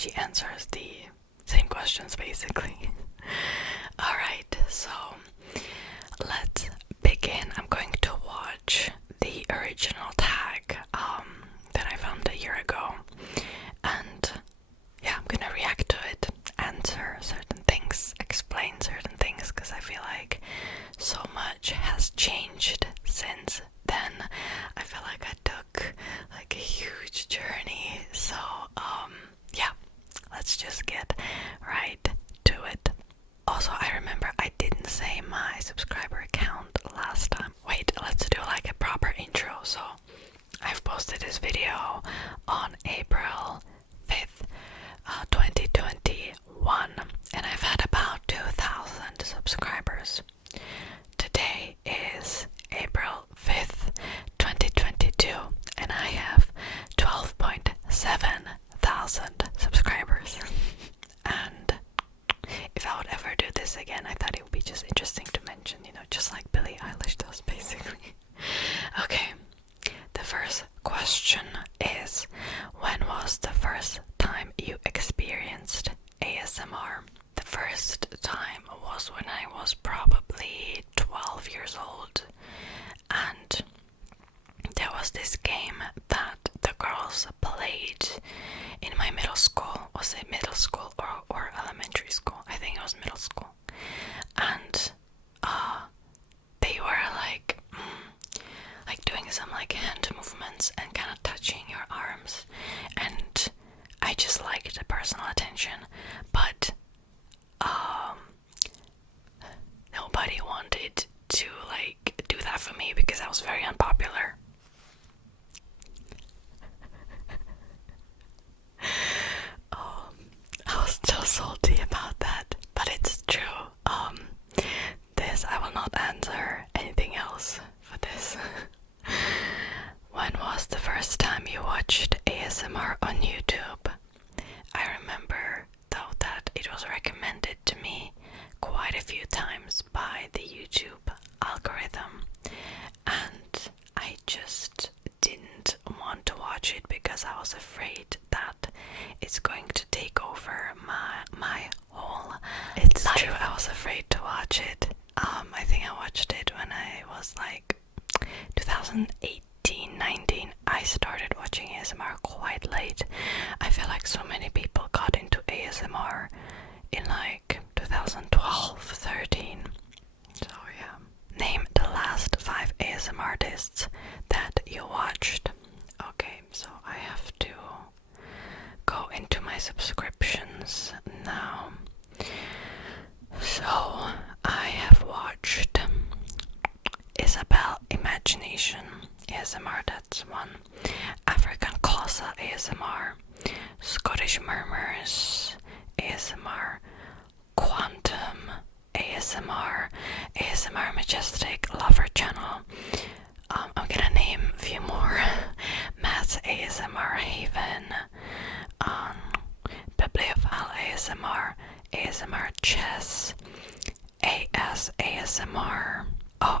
she answers the same questions basically. Alright, so let's begin. I'm going to watch the original tag that I found a year ago, and yeah, I'm gonna react to it, answer certain things, explain certain things, because I feel like so much has changed since then. I feel like I took like a huge journey, so yeah, let's just get right to it. Also, I remember I didn't say my subscriber count last time. Wait, let's do like a proper intro. So I've posted this video on April 5th, 2021, and I've had about 2,000 subscribers. Today is April 5th, 2022, and I have 12.7 thousand subscribers. And if I would ever do this again, I thought it would be just interesting to mention, just like Billie Eilish does basically. Okay, the first question is, when was the first time you experienced ASMR? The first time was when I was probably 12 years old, and there was this game that the girls played in my middle school. Was it middle school or elementary school? I think it was middle school. And they were like doing some like hand movements and kind of touching your arms, and I just liked the personal attention, but nobody wanted to like do that for me because I was very unpopular. I was so salty about that, but it's true. I will not answer anything else for this. When was the first time you watched ASMR on YouTube? I remember though that it was recommended to me quite a few times by the YouTube algorithm, and I just didn't want to watch it because I was afraid that it's going to take over my whole life. True, I was afraid to watch it. I think I watched it when I was like 2018, 19. I started watching ASMR quite late. I feel like so many people got into ASMR in like 2012, 13. So yeah. Name the last 5 ASMRtists that you watched. Okay, so I have to go into my subscriptions now. So I have watched Isabel Imagination ASMR, that's one. African Closa ASMR, Scottish Murmurs ASMR, Quantum ASMR, ASMR Majestic Lover Channel. I'm gonna name a few more. Matt's ASMR Haven, Bibliophile ASMR, ASMR Chess, ASMR,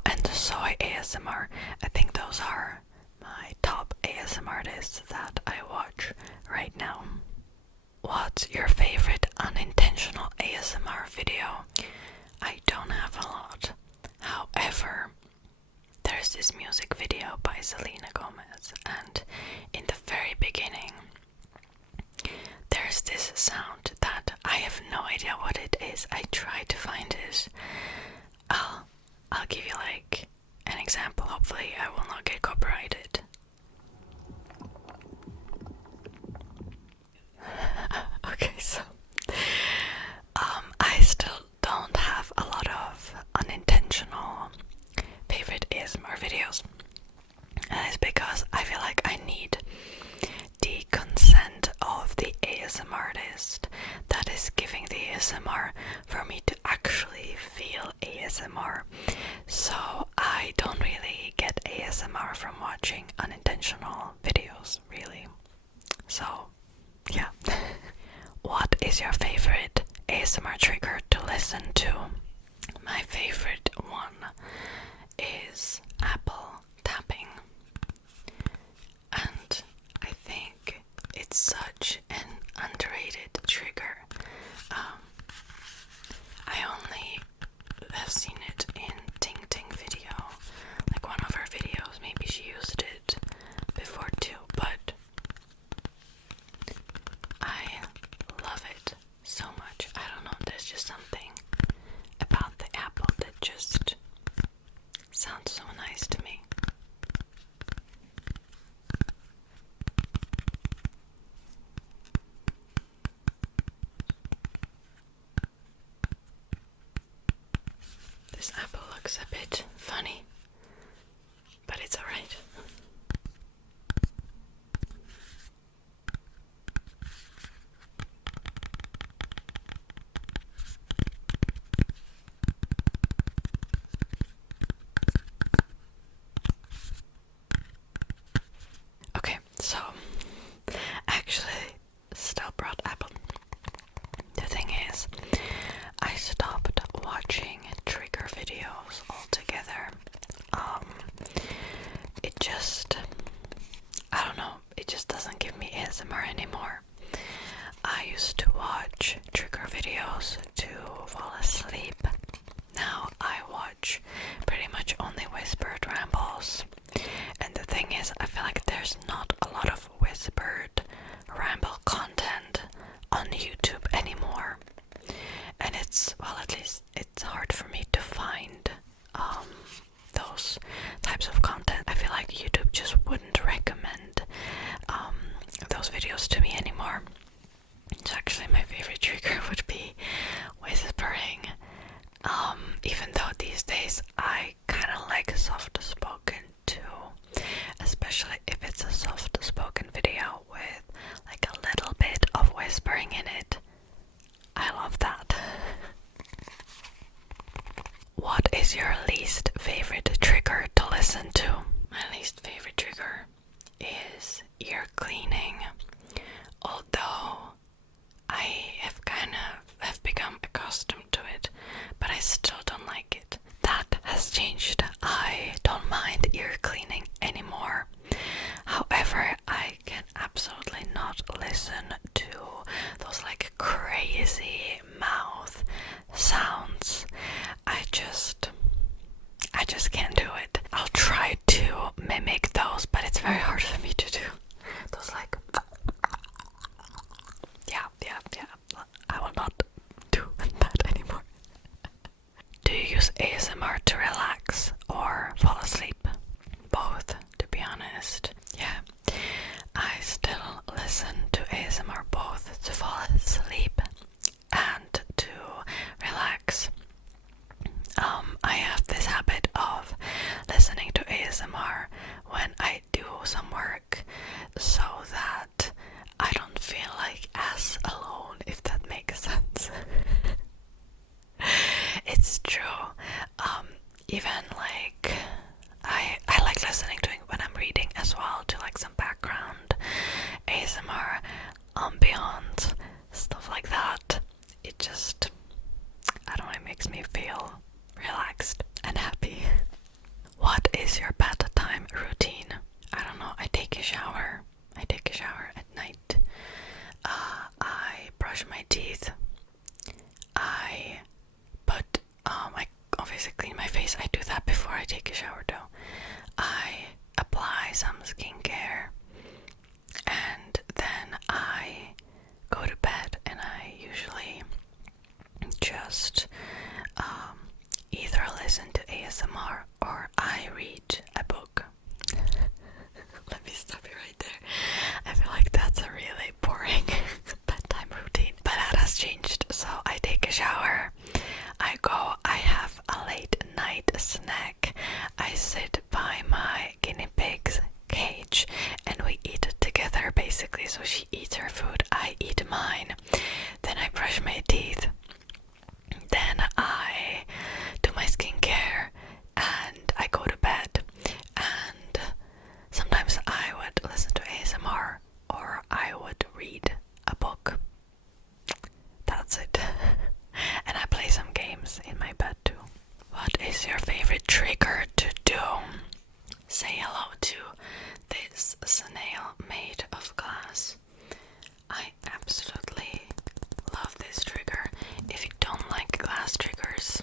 and Soy ASMR. I think those are my top ASMR artists that I watch right now. What's your favorite unintentional ASMR video? I don't have a lot. However, there's this music video by Selena Gomez, and in the very beginning there's this sound that I have no idea what it is. I tried to find it. I'll give you like an example. Hopefully I will not get copyrighted. Okay, so I still don't have a lot of unintentional favorite ASMR videos, and it's because I feel like I need the consent of the ASMR artist that is giving the ASMR for me to actually feel ASMR. So I don't really get ASMR from watching unintentional videos, really. So yeah. What is your favorite ASMR trigger to listen to? My favorite one is apple tapping, and I think it's such an underrated looks a bit funny, but it's alright. Okay, so actually still brought apple. The thing is, I stopped watching trigger videos altogether. It just, I don't know, it just doesn't give me ASMR anymore. I used to watch trigger videos to fall asleep. Now I watch pretty much only whispered rambles. And the thing is, I feel like there's not a lot of whispered ramble content on YouTube anymore. And it's, well, at least it's hard for me to find those types of content. I feel like YouTube just wouldn't recommend those videos to me anymore. So actually my favorite trigger would be whispering. Even though these days I kind of like soft spoken too, especially if it's a soft spoken video with like a little bit of whispering in it. I love that. What is your least favorite trigger to listen to? My least favorite trigger is ear cleaning. Although I have become accustomed to it, but I still don't like it. That has changed. I don't mind ear cleaning anymore. However, I can absolutely not listen to those like crazy mouth sounds. I just can't do it. I'll try to mimic those, but it's very hard for me to do. Those like, yeah. I will not do that anymore. Do you use ASMR to relax or fall asleep? Both, to be honest. Yeah, I still listen to ASMR both to fall asleep and to relax. I have this habit of listening to ASMR when I do some work so that I don't feel like as alone, if that makes sense. It's true. Even like I like listening to it when I'm reading as well, to like some background ASMR, ambience, stuff like that. It just, I don't know, it makes me feel relaxed and happy. What is your bedtime routine? I don't know, I take a shower at night. I brush my teeth. I obviously clean my face. I do that before I take a shower though. I apply some skincare and then I go to bed, and I usually just either listen to ASMR or I read a book. Let me stop you right there. I feel like that's a really boring bedtime routine, but that has changed. So I take a shower, I have a late night snack, I sit by my guinea pig's cage and we eat together basically. So she eats her food, I eat mine, then I brush my teeth, then I do my skincare and I go to bed. And sometimes I would listen to ASMR or I would read a book. That's it. And I play some games in my bed too. What is your favorite trigger to do? Say hello to this snail made of glass. I absolutely love this trigger. If you don't like glass triggers,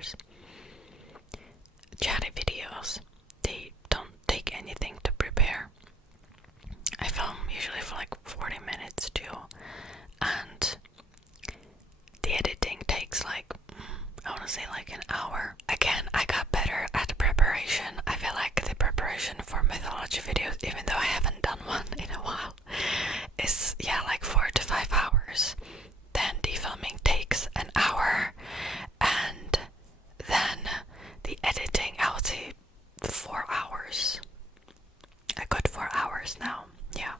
hours. Chatty videos, they don't take anything to prepare. I film usually for like 40 minutes too, and the editing takes like, I want to say like an hour. Again, I got better at preparation. I feel like the preparation for mythology videos, even though I haven't done one in a while, is like 4 to 5 hours. Then the filming takes an hour, and then the editing, I would say 4 hours. A good 4 hours now, yeah.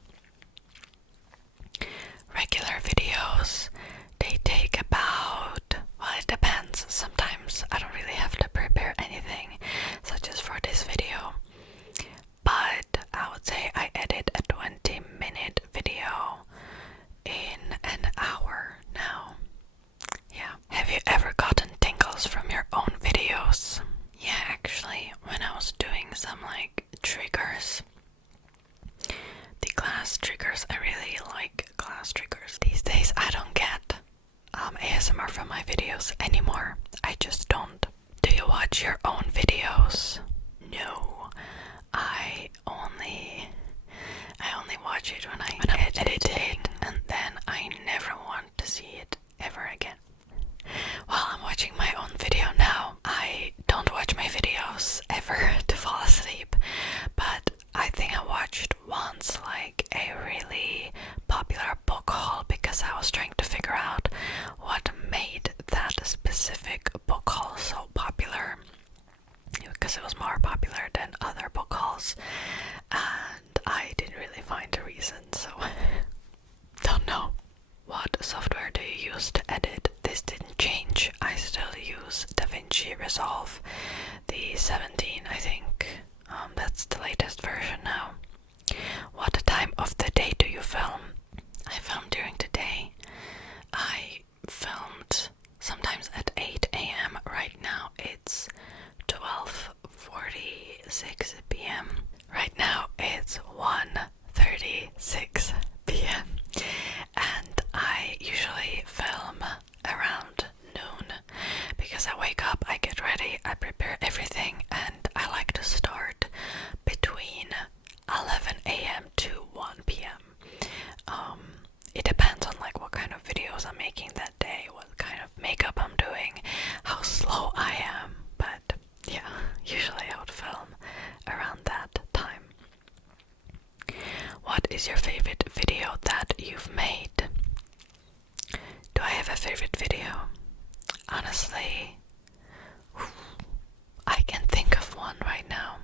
Regular videos, they take about, well, it depends. Sometimes I don't really have to prepare anything, such as for this video. But I would say I edit a 20-minute video in an hour now. Yeah. Have you ever gotten tingles from your own videos? Yeah, actually, when I was doing some like triggers, the glass triggers, I really like glass triggers. These days I don't get ASMR from my videos anymore. I just don't. Do you watch your own videos? No. I only watch it when I'm editing, and then I never want to see it ever again. While I'm watching my own video now, I don't watch my videos ever to fall asleep, but I think I watched once like a really popular book haul because I was trying to figure out what made that specific book haul so popular, because it was more popular than other book hauls, and I didn't really find a reason, so don't know. What software do you use to edit? This didn't change. I still use DaVinci Resolve, the 17, I think. That's the latest version now. What time of the day do you film? I film during the day. I filmed sometimes at 8 a.m. Right now it's 12:46 p.m. Right now it's 1:36 p.m. and I usually film around noon because I wake up, I get ready, I prepare everything, and I like to start between 11 a.m. to 1 p.m. It depends on like what kind of videos I'm making that day, what kind of makeup I'm doing, how slow I am, but yeah, usually I would film around that time. What is your favorite video that you've made? Do I have a favorite video? Honestly, I can't think of one right now.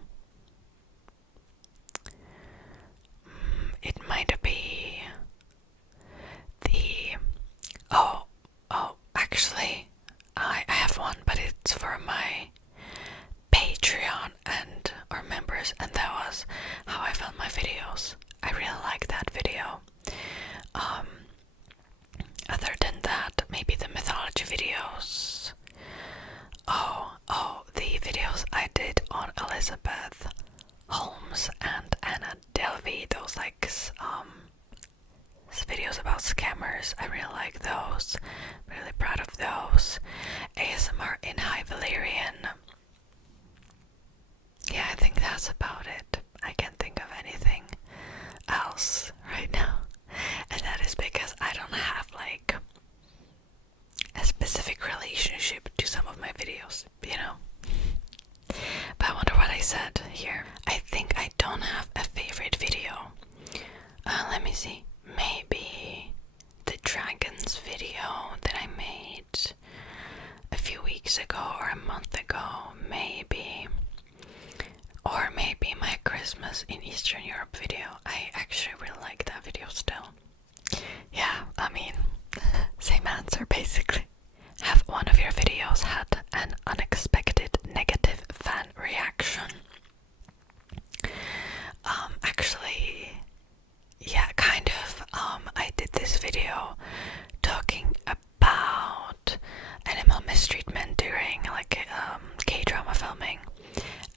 It might be the... actually, I have one, but it's for my Patreon and or members, and that was how I filmed my videos. I really like that video. Other than that, maybe the mythology videos. The videos I did on Elizabeth Holmes and Anna Delvey, those like videos about scammers. I really like those. Really proud of those. ASMR in High Valyrian. Yeah, I think that's about it. I can't think of anything else right now. And that is because I don't have like a specific relationship to some of my videos, you know. But I wonder what I said here. I think I don't have a favorite video. Let me see. Maybe the dragons video that I made a few weeks ago or a month ago, maybe. Or maybe my Christmas in Eastern Europe video. I actually really like that video still. Yeah, I mean, same answer basically. Have one of your videos had an unexpected negative fan reaction? Actually, yeah, kind of. I did this video talking about animal mistreatment during like K-drama filming,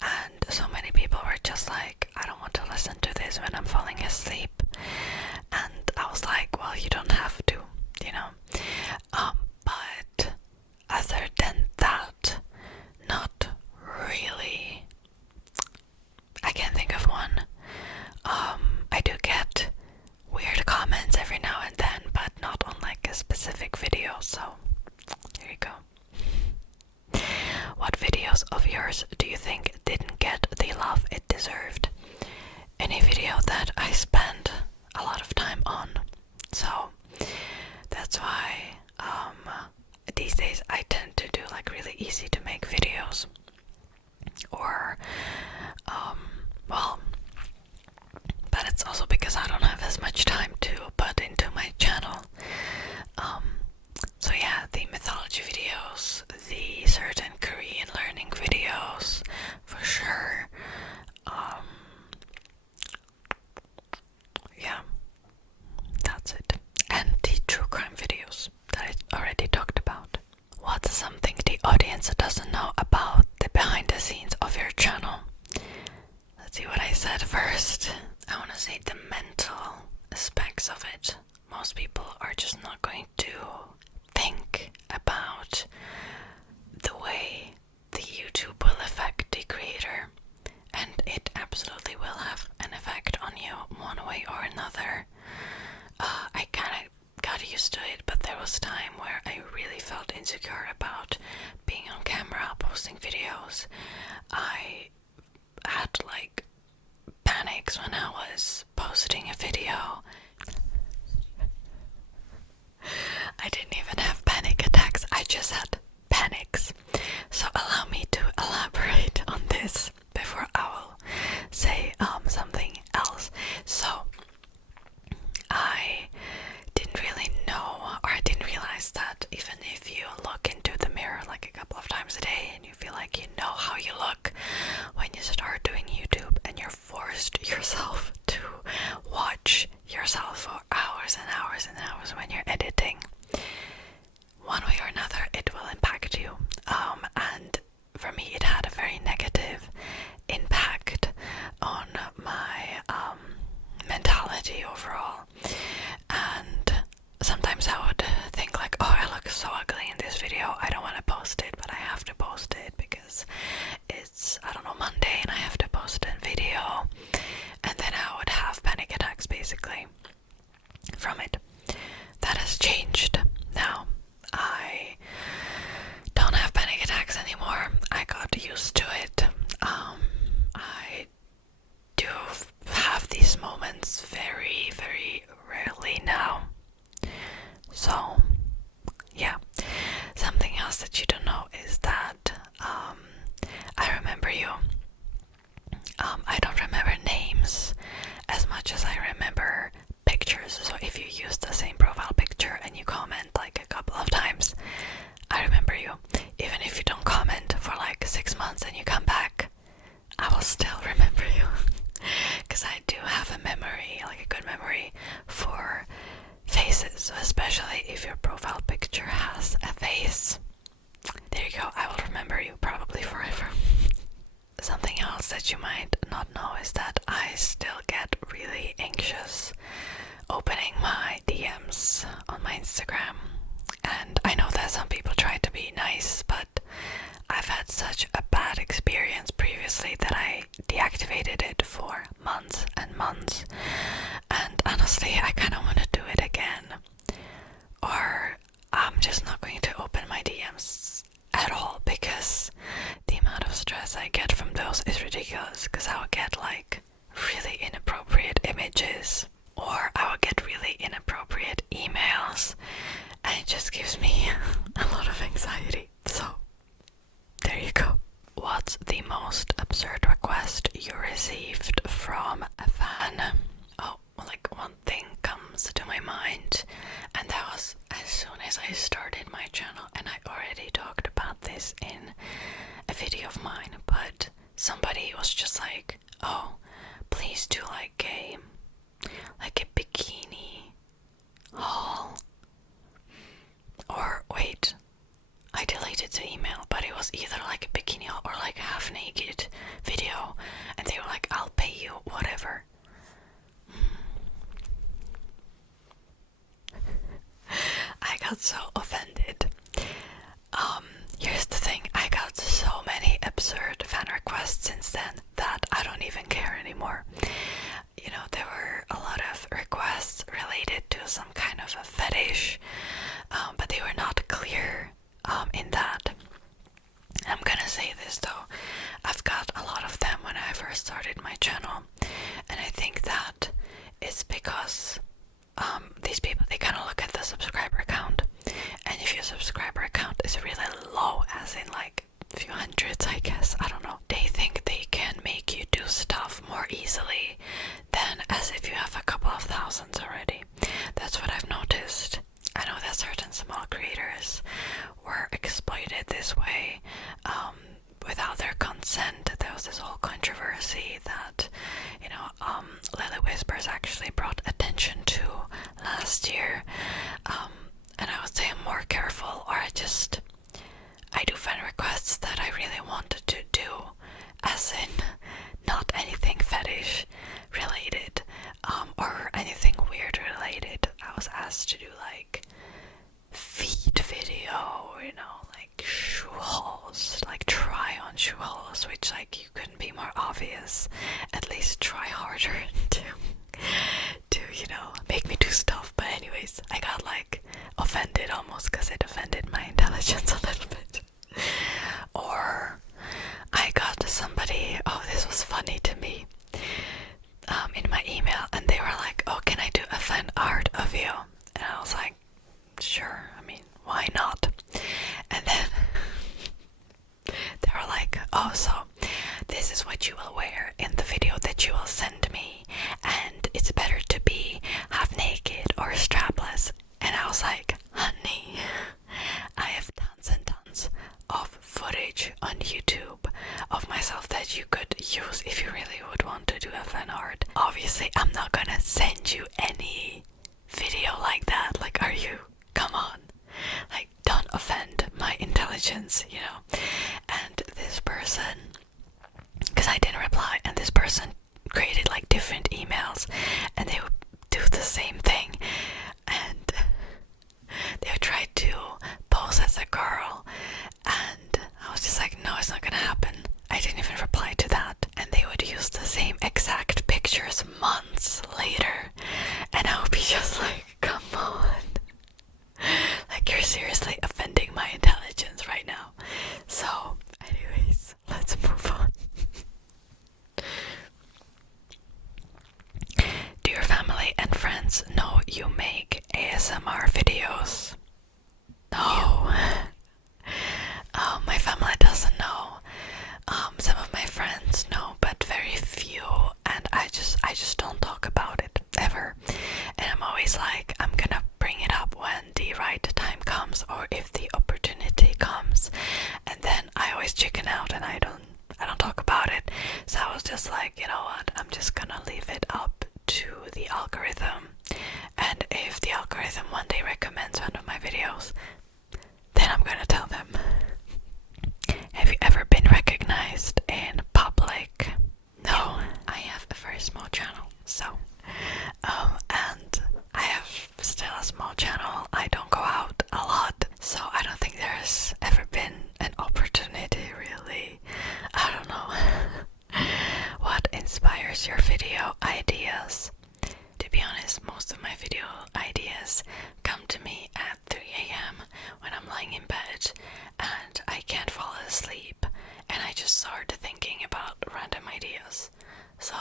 and so many people were just like, I don't want to listen to this when I'm falling asleep. And I was like, well, you don't have to, you know. But other than that, videos of yours do you think didn't get the love it deserved? Any video that I spend a lot of time on. So that's why these days I tend to do like really easy to make videos, or well, but it's also because I don't have as much time to put into my channel. So yeah, the mythology videos, the certain Korean learning videos, for sure. Yeah, that's it. And the true crime videos that I already talked about. What's something the audience doesn't know about the behind the scenes of your channel? Let's see what I said first. I want to say the mental aspects of it. Most people are just not going to think about the way the YouTube will affect the creator, and it absolutely will have an effect on you one way or another. I kind of got used to it, but there was a time where I really felt insecure about being on camera, posting videos. I had like panics when I was posting a video. I didn't even have panic attacks, I just had panics. So allow me to elaborate on this before I will say something else. So I didn't really know, or I didn't realize that even if you look into the mirror like a couple of times a day and you feel like you know how you look, when you start doing YouTube and you're forced yourself to watch yourself for hours and hours and hours when you're editing, one way or another it will impact you. And for me it had a very negative impact on my mentality overall. And sometimes I would think like, oh, I look so ugly in this video, I don't want to post it, but I have to post it because it's, I don't know, Monday and I have to post a video. And then I would have panic attacks basically from it. That has changed now. I don't have panic attacks anymore. I got used to it. I do have these moments very, very rarely now. So, yeah. Something else that you don't know is that I remember you. I don't remember names as much as I remember pictures. So if you use the same profile picture and you comment like a couple of times, I remember you. Even if you don't comment for like 6 months and you come back, I will still remember you. Because I do have a memory, like a good memory for faces, so especially if your profile picture has a face. There you go, I will remember you probably forever. Something else that you might not know is that I still get really anxious opening my DMs on my Instagram. And I know that some people try to be nice, but I've had such a bad experience previously that I deactivated it for months and months. And honestly, I kind of want to do it again. Or I'm just not going to open my DMs at all, because the amount of stress I get from those is ridiculous. Because I would get like really inappropriate images, or I would get really inappropriate emails, and it just gives me a lot of anxiety. So there you go. What's the most absurd request you received from a fan? Oh, like one thing comes to my mind, and that was as soon as I started my channel, and I already talked about this in a video of mine, but somebody was just like, oh, please do like a bikini haul. Or wait, I deleted the email, but it was either like a bikini haul or like a half naked video, and they were like, I'll pay you whatever. I got so offended. Here's the thing, I got so many absurd fan requests since then that I don't even care anymore. You know, there were a lot of requests related to some kind of a fetish, but they were not clear in that. I'm gonna say this though, I've got a lot of them when I first started my channel, and I think that it's because these people, they kind of look at the subscriber count, and if your subscriber count is really low, as in like a few hundreds, I guess, I don't know, they think they can make you do stuff more easily than as if you have a couple of thousands already. That's what I've noticed. I know that certain small creators were exploited this way without their consent. There was this whole controversy that, you know, Lily Whispers actually brought attention to last year, and I would say I'm more careful, or I do fan requests that I really wanted to do, as in not anything fetish related, or anything weird related. I was asked to do like feet video, you know, like shoe hauls, like try on shoe hauls, which like you couldn't be more obvious. At least try harder to you know, make me do stuff. But anyways, I got like offended almost because it offended my intelligence a little bit. Or I got somebody, oh, this was funny to me, in my email, and they were like, oh, can I do a fan art of you? And I was like, sure, I mean, why not? And then they were like, oh, so this is what you will wear in the video that you will send me, and it's better to be half naked or strapless. And I was like, honey, I have tons and tons of footage on YouTube of myself that you could use if you really would want to do a fan art. Obviously, I'm not gonna send you any video like that. Like, are you? Come on. Like, don't offend my intelligence, you know. And this person, because I didn't reply, and this person created like different emails, and they would do the same thing, and they would try to pose as a girl, and I was just like, no, it's not gonna happen. I didn't even reply to that. And they would use the same exact pictures months later, and I would be just like, come on. Like, you're seriously offending my intelligence right now. So, anyways, let's move on. Do your family and friends know you make ASMR videos? No. My family doesn't know. Some of my friends know, but very few, and I just don't talk about it ever. And I'm always like, I'm gonna bring it up when the right time comes, or if the opportunity comes, and then I always chicken out and I don't talk about it. So I was just like, you know what, I'm just gonna leave it up to the algorithm, and if the algorithm one day recommends one of my videos, then I'm gonna tell them. Have you ever been recognized in public? No, I have a very small channel, so and I have still a small channel. I don't go out a lot, so I don't think there's ever been an opportunity, really. I don't know. What inspires your video ideas? To be honest, most of my video ideas come to me at 3 a.m. when I'm lying in bed and I can't fall asleep, and I just start thinking about random ideas. So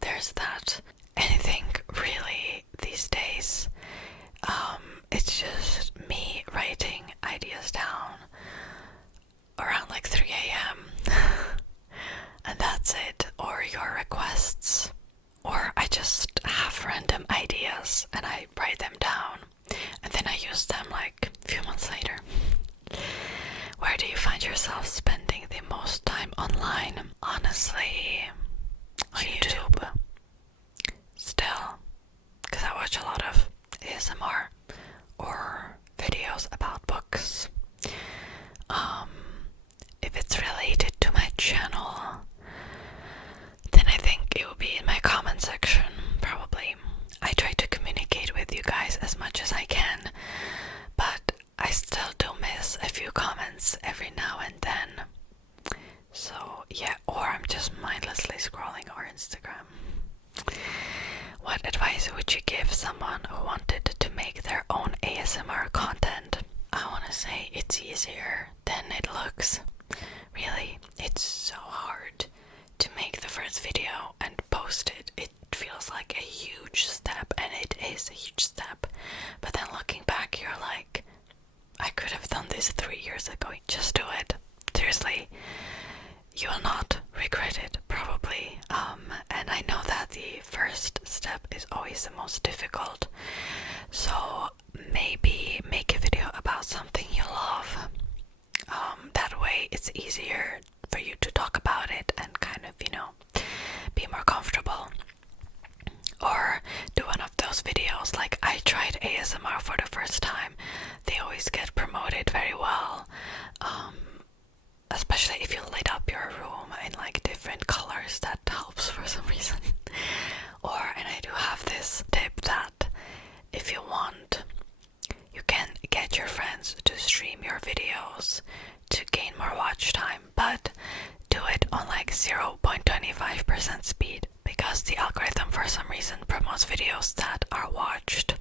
there's that. Anything really these days. It's just me writing ideas down around like 3 a.m. and that's it. Or your requests. Or I just have random ideas and I write them down, and then I use them like a few months later. Where do you find yourself spending the most time online? Honestly, on YouTube. Still, because I watch a lot of ASMR or videos about books. If it's related to my channel, then I think it will be in my comment section, probably. I try to communicate with you guys as much as I can, but I still do miss a few comments every now and then. So yeah, or I'm just mindlessly scrolling our Instagram. What advice would you give someone who wanted to make their own ASMR content? I want to say it's easier than it looks. Really, you will not regret it, probably. And I know that the first step is always the most difficult. So maybe make a video about something you love. That way it's easier for you to talk about it and kind of, be more comfortable. Or do one of those videos like I tried ASMR for the first time. They always get promoted very well. Especially if you light up your room in like different colors, that helps for some reason. And I do have this tip that if you want, you can get your friends to stream your videos to gain more watch time, but do it on like 0.25% speed, because the algorithm for some reason promotes videos that are watched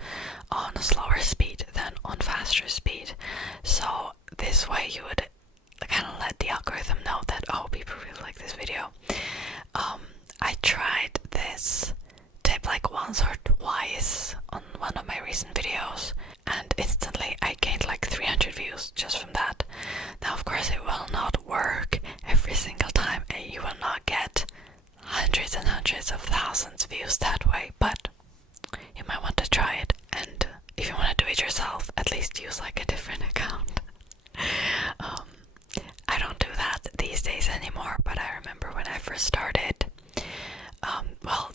on a slower speed than on faster speed. So this way you would kind of let the algorithm know that, oh, people really like this video. I tried this tip like once or twice on one of my recent videos, and instantly I gained like 300 views just from that. Now of course it will not work every single time, and you will not get hundreds and hundreds of thousands of views that way, but you might want to try it. And if you want to do it yourself, at least use like a different account. I don't do that these days anymore, but I remember when I first started,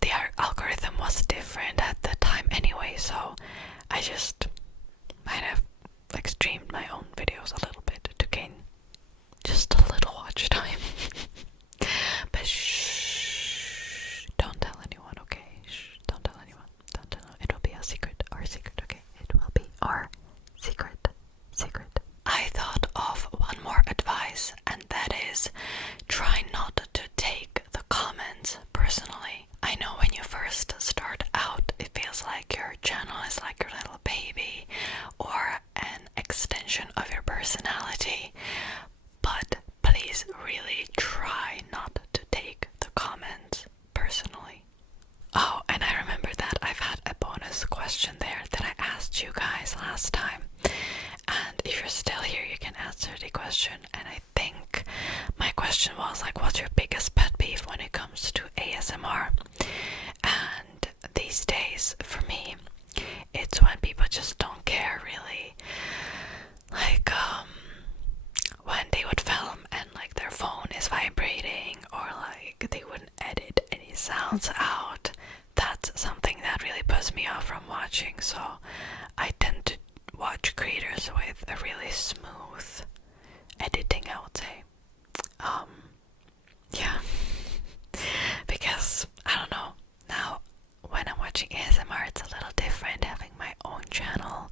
the algorithm was different at the time anyway, so I just might have like streamed my own videos a little bit to gain just a little watch time. But shh, don't tell anyone, okay? Shh, don't tell anyone. Don't tell anyone. It will be our secret, okay? It will be our secret. I thought of one more advice, and that is try not to take the comments personally. I know when you first start out, it feels like your channel is like your little baby or an extension of your personality, but please really try not to take the comments personally. Oh, and I remember that I've had a bonus question there that I asked you guys last time. And if you're still here, you can answer the question. And I think my question was like, what's your biggest pet peeve when it comes to ASMR? And these days, for me, it's when people just don't care really. Like, when they would film and like their phone is vibrating, or like they wouldn't edit any sounds out. That's something that really puts me off from watching. So I tend to watch creators with a really smooth editing, I would say. Yeah. Because, I don't know, now when I'm watching ASMR, it's a little different having my own channel.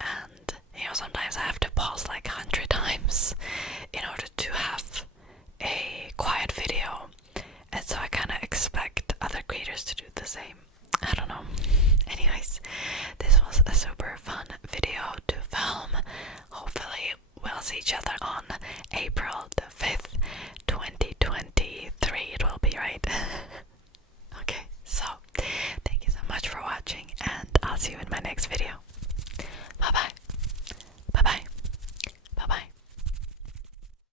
And, sometimes I have to pause like 100 times in order to have a quiet video. And so I kind of expect other creators to do the same. I don't know. Anyways, this was a super fun video to film. Hopefully we'll see each other on April the 5th, 2023. It will be, right? Okay, so thank you so much for watching, and I'll see you in my next video. Bye bye.